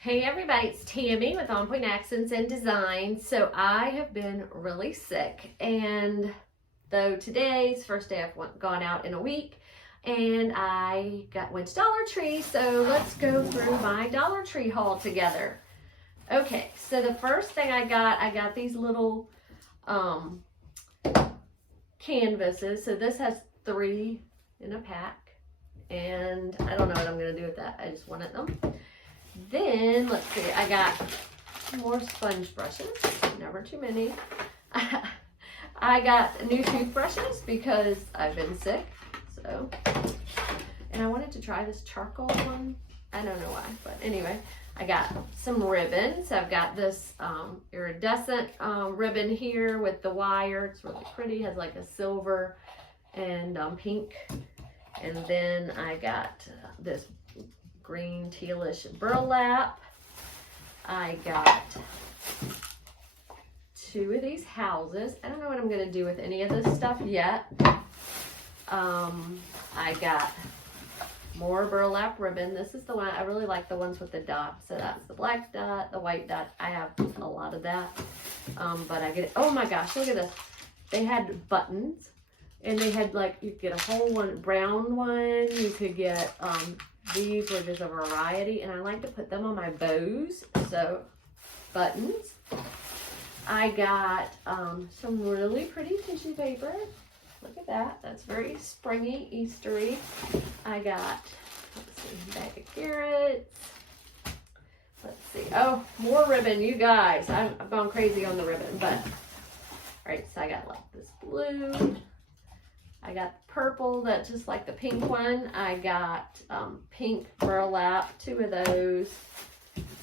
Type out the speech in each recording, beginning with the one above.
Hey everybody, it's Tammy with On Point Accents and Design. So I have been really sick, and though today's first day I've gone out in a week, and I went to Dollar Tree, so let's go through my Dollar Tree haul together. Okay, so the first thing I got these little canvases. So this has 3 in a pack, and I don't know what I'm gonna do with that. I just wanted them. Then, let's see, I got more sponge brushes, never too many. I got new toothbrushes because I've been sick, so. And I wanted to try this charcoal one. I don't know why, but anyway. I got some ribbons. I've got this iridescent ribbon here with the wire. It's really pretty, has like a silver and pink. And then I got this green tealish burlap. I got 2 of these houses. I don't know what I'm gonna do with any of this stuff yet. I got more burlap ribbon. This is the one, I really like the ones with the dot. So that's the black dot, the white dot. I have a lot of that. But I get it. Oh my gosh, look at this. They had buttons, and they had like, you could get a whole one, brown one. You could get these were just a variety, and I like to put them on my bows. So buttons. I got some really pretty tissue paper. Look at that. That's very springy, Eastery. I got, let's see, bag of carrots. Let's see. Oh, more ribbon, you guys. I've gone crazy on the ribbon, but all right. So I got like this blue. I got purple, that's just like the pink one. I got pink burlap, 2 of those.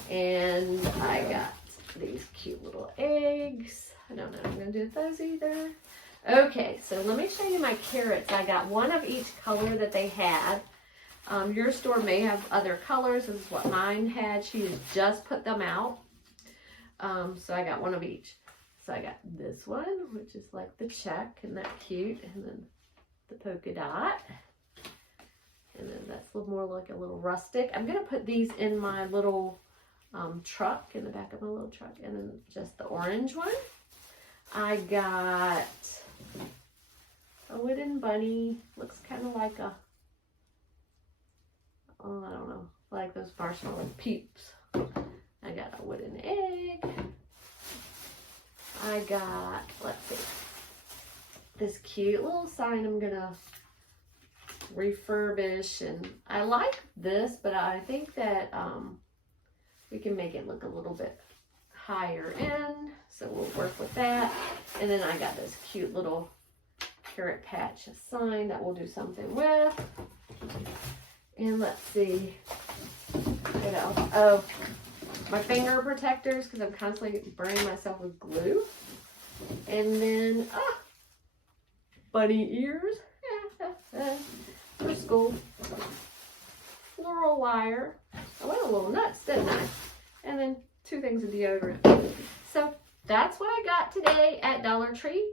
And I got these cute little eggs. I don't know what I'm gonna do with those either. Okay, so let me show you my carrots. I got 1 of each color that they had. Your store may have other colors. This is what mine had. She just put them out. So I got 1 of each. So I got this one, which is like the check, and that cute, and then the polka dot, and then that's a little more like a little rustic. I'm gonna put these in my little truck, in the back of my little truck, and then just the orange one. I got a wooden bunny, looks kind of like a, oh, I don't know, like those marshmallow peeps. I got a wooden egg. I got, let's see, this cute little sign I'm gonna refurbish, and I like this, but I think that we can make it look a little bit higher in, so we'll work with that. And then I got this cute little carrot patch sign that we'll do something with. And let's see, what else? Oh, my finger protectors, because I'm constantly burning myself with glue. And then bunny ears for school, floral wire. I went a little nuts, didn't I? And then 2 things of deodorant. So that's what I got today at Dollar Tree.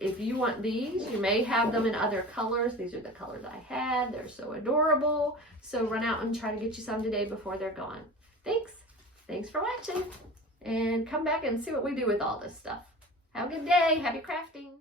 If you want these, you may have them in other colors. These are the colors I had. They're so adorable. So run out and try to get you some today before they're gone. Thanks for watching, and come back and see what we do with all this stuff. Have a good day. Happy crafting.